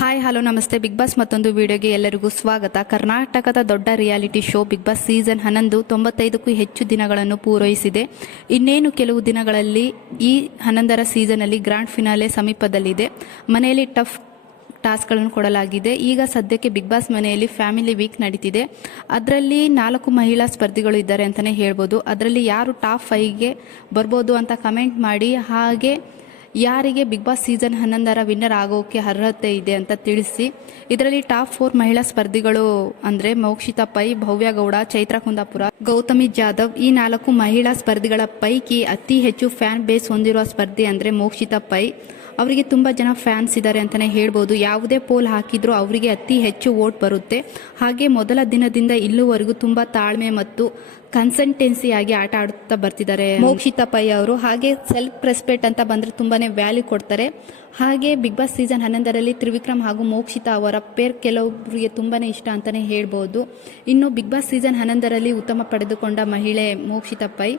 Hi hello ನಮಸ್ತೆ. Big boss ಮತ್ತೊಂದು ವಿಡಿಯೋಗೆ ಎಲ್ಲರಿಗೂ ಸ್ವಾಗತ. ಕರ್ನಾಟಕದ ದೊಡ್ಡ reality show Bigg Boss season ಹನ್ನೊಂದು ತೊಂಬತ್ತೈದಕ್ಕೂ ಹೆಚ್ಚು ದಿನಗಳನ್ನು ಪೂರೈಸಿದೆ. ಇನ್ನೇನು ಕೆಲವು ದಿನಗಳಲ್ಲಿ ಈ ಹನ್ನೊಂದರ ಸೀಸನಲ್ಲಿ ಗ್ರ್ಯಾಂಡ್ ಫಿನಾಲೆ ಸಮೀಪದಲ್ಲಿದೆ. ಮನೆಯಲ್ಲಿ ಟಫ್ ಟಾಸ್ಕ್ಗಳನ್ನು ಕೊಡಲಾಗಿದೆ. ಈಗ ಸದ್ಯಕ್ಕೆ ಬಿಗ್ ಬಾಸ್ ಮನೆಯಲ್ಲಿ ಫ್ಯಾಮಿಲಿ ವೀಕ್ ನಡೀತಿದೆ. ಅದರಲ್ಲಿ ನಾಲ್ಕು ಮಹಿಳಾ ಸ್ಪರ್ಧಿಗಳು ಇದ್ದಾರೆ ಅಂತಲೇ ಹೇಳ್ಬೋದು. ಅದರಲ್ಲಿ ಯಾರು ಟಾಪ್ ಫೈವ್ಗೆ ಬರ್ಬೋದು ಅಂತ ಕಮೆಂಟ್ ಮಾಡಿ, ಹಾಗೆ ಯಾರಿಗೆ ಬಿಗ್ ಬಾಸ್ ಸೀಸನ್ ಹನ್ನೊಂದರ ವಿನ್ನರ್ ಆಗೋಕೆ ಅರ್ಹತೆ ಇದೆ ಅಂತ ತಿಳಿಸಿ. ಇದರಲ್ಲಿ ಟಾಪ್ ಫೋರ್ ಮಹಿಳಾ ಸ್ಪರ್ಧಿಗಳು ಅಂದ್ರೆ ಮೋಕ್ಷಿತಾ ಪೈ, ಭವ್ಯ ಗೌಡ, ಚೈತ್ರ ಕುಂದಾಪುರ, ಗೌತಮಿ ಜಾಧವ್ ಈ ನಾಲ್ಕು ಮಹಿಳಾ ಸ್ಪರ್ಧಿಗಳ ಪೈಕಿ ಅತಿ ಹೆಚ್ಚು ಫ್ಯಾನ್ ಬೇಸ್ ಹೊಂದಿರುವ ಸ್ಪರ್ಧಿ ಅಂದ್ರೆ ಮೋಕ್ಷಿತಾ ಪೈ. ಅವರಿಗೆ ತುಂಬ ಜನ ಫ್ಯಾನ್ಸ್ ಇದ್ದಾರೆ ಅಂತಲೇ ಹೇಳ್ಬೋದು. ಯಾವುದೇ ಪೋಲ್ ಹಾಕಿದ್ರೂ ಅವರಿಗೆ ಅತಿ ಹೆಚ್ಚು ವೋಟ್ ಬರುತ್ತೆ. ಹಾಗೆ ಮೊದಲ ದಿನದಿಂದ ಇಲ್ಲಿವರೆಗೂ ತುಂಬ ತಾಳ್ಮೆ ಮತ್ತು ಕನ್ಸಲ್ಟೆನ್ಸಿ ಆಗಿ ಆಟ ಆಡುತ್ತಾ ಬರ್ತಿದ್ದಾರೆ. ಮೋಕ್ಷಿತಾ ಪೈ ಅವರು ಹಾಗೆ ಸೆಲ್ಫ್ ರೆಸ್ಪೆಕ್ಟ್ ಅಂತ ಬಂದರೆ ತುಂಬಾನೇ ವ್ಯಾಲ್ಯೂ ಕೊಡ್ತಾರೆ. ಹಾಗೆ ಬಿಗ್ ಬಾಸ್ ಸೀಸನ್ ಹನ್ನೊಂದರಲ್ಲಿ ತ್ರಿವಿಕ್ರಮ್ ಹಾಗೂ ಮೋಕ್ಷಿತಾ ಅವರ ಪೇರ್ ಕೆಲವೊಬ್ಬರಿಗೆ ತುಂಬಾನೇ ಇಷ್ಟ ಅಂತಲೇ ಹೇಳ್ಬೋದು. ಇನ್ನು ಬಿಗ್ ಬಾಸ್ ಸೀಸನ್ ಹನ್ನೊಂದರಲ್ಲಿ ಉತ್ತಮ ಪಡೆದುಕೊಂಡ ಮಹಿಳೆ ಮೋಕ್ಷಿತಾ ಪೈ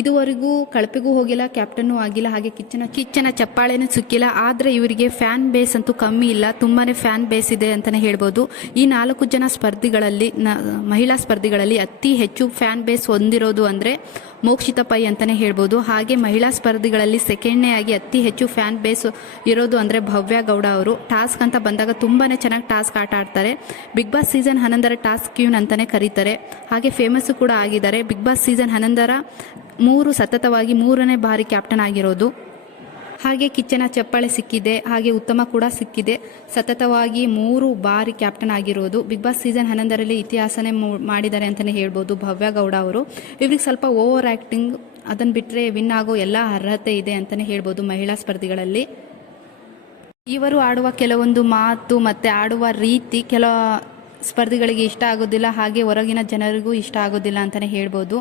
ಇದುವರೆಗೂ ಕಳಪೆಗೂ ಹೋಗಿಲ್ಲ, ಕ್ಯಾಪ್ಟನ್ನು ಆಗಿಲ್ಲ, ಹಾಗೆ ಕಿಚ್ಚನ ಕಿಚ್ಚನ ಚಪ್ಪಾಳೆನೂ ಸಿಕ್ಕಿಲ್ಲ. ಆದರೆ ಇವರಿಗೆ ಫ್ಯಾನ್ ಬೇಸ್ ಅಂತೂ ಕಮ್ಮಿ ಇಲ್ಲ. ತುಂಬಾ ಫ್ಯಾನ್ ಬೇಸ್ ಇದೆ ಅಂತಲೇ ಹೇಳ್ಬೋದು. ಈ ನಾಲ್ಕು ಜನ ಸ್ಪರ್ಧಿಗಳಲ್ಲಿ ಮಹಿಳಾ ಸ್ಪರ್ಧಿಗಳಲ್ಲಿ ಅತಿ ಹೆಚ್ಚು ಫ್ಯಾನ್ ಬೇಸ್ ಹೊಂದಿರೋದು ಅಂದರೆ ಮೋಕ್ಷಿತ ಪೈ ಅಂತಲೇ ಹೇಳ್ಬೋದು. ಹಾಗೆ ಮಹಿಳಾ ಸ್ಪರ್ಧಿಗಳಲ್ಲಿ ಸೆಕೆಂಡ್ನೇ ಆಗಿ ಅತಿ ಹೆಚ್ಚು ಫ್ಯಾನ್ ಬೇಸ್ ಇರೋದು ಅಂದರೆ ಭವ್ಯ ಗೌಡ ಅವರು. ಟಾಸ್ಕ್ ಅಂತ ಬಂದಾಗ ತುಂಬಾ ಚೆನ್ನಾಗಿ ಟಾಸ್ಕ್ ಆಟ ಆಡ್ತಾರೆ. ಬಿಗ್ ಬಾಸ್ ಸೀಸನ್ ಹನ್ನೊಂದರ ಟಾಸ್ಕ್ ಕ್ಯೂನ್ ಅಂತಲೇ ಕರೀತಾರೆ. ಹಾಗೆ ಫೇಮಸ್ಸು ಕೂಡ ಆಗಿದ್ದಾರೆ. ಬಿಗ್ ಬಾಸ್ ಸೀಸನ್ ಹನ್ನೊಂದರ ಮೂರು ಸತತವಾಗಿ ಮೂರನೇ ಬಾರಿ ಕ್ಯಾಪ್ಟನ್ ಆಗಿರೋದು. ಹಾಗೆ ಕಿಚ್ಚನ ಚಪ್ಪಾಳೆ ಸಿಕ್ಕಿದೆ, ಹಾಗೆ ಉತ್ತಮ ಕೂಡ ಸಿಕ್ಕಿದೆ. ಸತತವಾಗಿ ಮೂರು ಬಾರಿ ಕ್ಯಾಪ್ಟನ್ ಆಗಿರೋದು. ಬಿಗ್ ಬಾಸ್ ಸೀಸನ್ ಹನ್ನೊಂದರಲ್ಲಿ ಇತಿಹಾಸನೇ ಮಾಡಿದ್ದಾರೆ ಅಂತಲೇ ಹೇಳ್ಬೋದು ಭವ್ಯ ಗೌಡ ಅವರು. ಇವ್ರಿಗೆ ಸ್ವಲ್ಪ ಓವರ್ ಆ್ಯಕ್ಟಿಂಗ್ ಅದನ್ನು ಬಿಟ್ಟರೆ ವಿನ್ ಆಗೋ ಎಲ್ಲ ಅರ್ಹತೆ ಇದೆ ಅಂತಲೇ ಹೇಳ್ಬೋದು ಮಹಿಳಾ ಸ್ಪರ್ಧಿಗಳಲ್ಲಿ. ಇವರು ಆಡುವ ಕೆಲವೊಂದು ಮಾತು ಮತ್ತು ಆಡುವ ರೀತಿ ಕೆಲ ಸ್ಪರ್ಧಿಗಳಿಗೆ ಇಷ್ಟ ಆಗೋದಿಲ್ಲ, ಹಾಗೆ ಹೊರಗಿನ ಜನರಿಗೂ ಇಷ್ಟ ಆಗೋದಿಲ್ಲ ಅಂತಲೇ ಹೇಳ್ಬೋದು.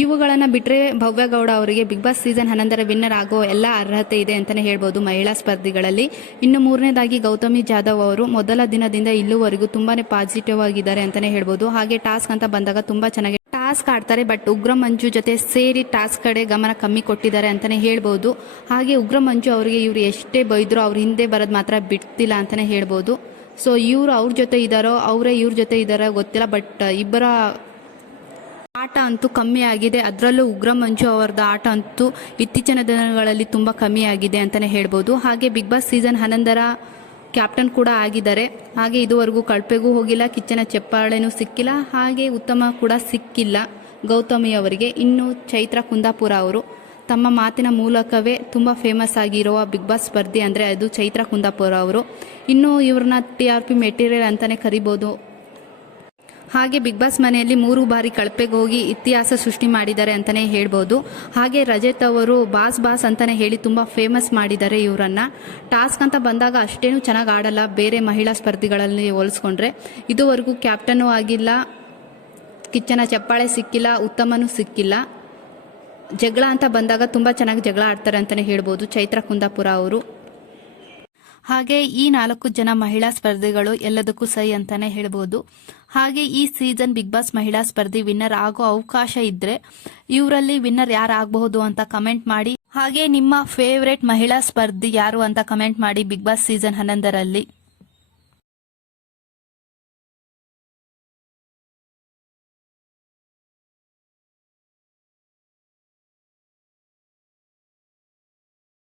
ಇವುಗಳನ್ನು ಬಿಟ್ಟರೆ ಭವ್ಯಗೌಡ ಅವರಿಗೆ ಬಿಗ್ ಬಾಸ್ ಸೀಸನ್ ಹನ್ನೊಂದರ ವಿನ್ನರ್ ಆಗೋ ಎಲ್ಲ ಅರ್ಹತೆ ಇದೆ ಅಂತಲೇ ಹೇಳ್ಬೋದು ಮಹಿಳಾ ಸ್ಪರ್ಧಿಗಳಲ್ಲಿ. ಇನ್ನು ಮೂರನೇದಾಗಿ ಗೌತಮಿ ಜಾಧವ್ ಅವರು ಮೊದಲ ದಿನದಿಂದ ಇಲ್ಲಿವರೆಗೂ ತುಂಬಾನೇ ಪಾಸಿಟಿವ್ ಆಗಿದ್ದಾರೆ ಅಂತಲೇ ಹೇಳ್ಬೋದು. ಹಾಗೆ ಟಾಸ್ಕ್ ಅಂತ ಬಂದಾಗ ತುಂಬ ಚೆನ್ನಾಗಿ ಟಾಸ್ಕ್ ಆಡ್ತಾರೆ, ಬಟ್ ಉಗ್ರ ಮಂಜು ಜೊತೆ ಸೇರಿ ಟಾಸ್ಕ್ ಕಡೆ ಗಮನ ಕಮ್ಮಿ ಕೊಟ್ಟಿದ್ದಾರೆ ಅಂತಲೇ ಹೇಳ್ಬೋದು. ಹಾಗೆ ಉಗ್ರ ಮಂಜು ಅವರಿಗೆ ಇವರು ಎಷ್ಟೇ ಬೈದ್ರು ಅವ್ರ ಹಿಂದೆ ಬರೋದು ಮಾತ್ರ ಬಿಡ್ತಿಲ್ಲ ಅಂತಲೇ ಹೇಳ್ಬೋದು. ಸೊ ಇವರು ಅವ್ರ ಜೊತೆ ಇದ್ದಾರೋ ಅವರೇ ಇವ್ರ ಜೊತೆ ಇದ್ದಾರೋ ಗೊತ್ತಿಲ್ಲ, ಬಟ್ ಇಬ್ಬರ ಆಟ ಅಂತೂ ಕಮ್ಮಿ ಆಗಿದೆ. ಅದರಲ್ಲೂ ಉಗ್ರ ಮಂಜು ಅವರದ ಆಟ ಅಂತೂ ಇತ್ತೀಚಿನ ದಿನಗಳಲ್ಲಿ ತುಂಬ ಕಮ್ಮಿ ಆಗಿದೆ ಅಂತಲೇ ಹೇಳ್ಬೋದು. ಹಾಗೆ ಬಿಗ್ ಬಾಸ್ ಸೀಸನ್ ಹನ್ನೊಂದರ ಕ್ಯಾಪ್ಟನ್ ಕೂಡ ಆಗಿದ್ದಾರೆ. ಹಾಗೆ ಇದುವರೆಗೂ ಕಳಪೆಗೂ ಹೋಗಿಲ್ಲ, ಕಿಚ್ಚನ ಚಪ್ಪಾಳೆನೂ ಸಿಕ್ಕಿಲ್ಲ. ಹಾಗೆ ಉತ್ತಮ ಕೂಡ ಸಿಕ್ಕಿಲ್ಲ ಗೌತಮಿ ಅವರಿಗೆ. ಇನ್ನು ಚೈತ್ರ ಕುಂದಾಪುರ ಅವರು ತಮ್ಮ ಮಾತಿನ ಮೂಲಕವೇ ತುಂಬ ಫೇಮಸ್ ಆಗಿರುವ ಬಿಗ್ ಬಾಸ್ ಸ್ಪರ್ಧಿ ಅಂದರೆ ಅದು ಚೈತ್ರ ಕುಂದಾಪುರ ಅವರು. ಇನ್ನು ಇವ್ರನ್ನ ಟಿ ಆರ್ ಪಿ ಮೆಟೀರಿಯಲ್ ಅಂತಲೇ ಕರಿಬೋದು. ಹಾಗೆ ಬಿಗ್ ಬಾಸ್ ಮನೆಯಲ್ಲಿ ಮೂರು ಬಾರಿ ಕಳಪೆಗೆ ಹೋಗಿ ಇತಿಹಾಸ ಸೃಷ್ಟಿ ಮಾಡಿದ್ದಾರೆ ಅಂತಲೇ ಹೇಳ್ಬೋದು. ಹಾಗೆ ರಜತ್ ಅವರು ಬಾಸ್ ಬಾಸ್ ಅಂತಲೇ ಹೇಳಿ ತುಂಬ ಫೇಮಸ್ ಮಾಡಿದ್ದಾರೆ ಇವರನ್ನ. ಟಾಸ್ಕ್ ಅಂತ ಬಂದಾಗ ಅಷ್ಟೇನು ಚೆನ್ನಾಗಿ ಆಡಲ್ಲ, ಬೇರೆ ಮಹಿಳಾ ಸ್ಪರ್ಧಿಗಳಲ್ಲಿ ಹೋಲಿಸ್ಕೊಂಡ್ರೆ. ಇದುವರೆಗೂ ಕ್ಯಾಪ್ಟನ್ ಆಗಿಲ್ಲ, ಕಿಚ್ಚನ ಚಪ್ಪಾಳೆ ಸಿಕ್ಕಿಲ್ಲ, ಉತ್ತಮನೂ ಸಿಕ್ಕಿಲ್ಲ. ಜಗಳ ಅಂತ ಬಂದಾಗ ತುಂಬ ಚೆನ್ನಾಗಿ ಜಗಳ ಆಡ್ತಾರೆ ಅಂತಲೇ ಹೇಳ್ಬೋದು. ಚೈತ್ರ ಕುಂದಾಪುರ ಅವರು. ಹಾಗೆ ಈ ನಾಲ್ಕು ಜನ ಮಹಿಳಾ ಸ್ಪರ್ಧಿಗಳು ಎಲ್ಲದಕ್ಕೂ ಸೈ ಅಂತಾನೆ ಹೇಳ್ಬೋದು. ಹಾಗೆ ಈ ಸೀಸನ್ ಬಿಗ್ ಬಾಸ್ ಮಹಿಳಾ ಸ್ಪರ್ಧಿ ವಿನ್ನರ್ ಆಗೋ ಅವಕಾಶ ಇದ್ರೆ ಇವರಲ್ಲಿ ವಿನ್ನರ್ ಯಾರು ಆಗಬಹುದು ಅಂತ ಕಮೆಂಟ್ ಮಾಡಿ. ಹಾಗೆ ನಿಮ್ಮ ಫೇವ್ರೆಟ್ ಮಹಿಳಾ ಸ್ಪರ್ಧಿ ಯಾರು ಅಂತ ಕಮೆಂಟ್ ಮಾಡಿ ಬಿಗ್ ಬಾಸ್ ಸೀಸನ್ ಹನ್ನೊಂದರಲ್ಲಿ.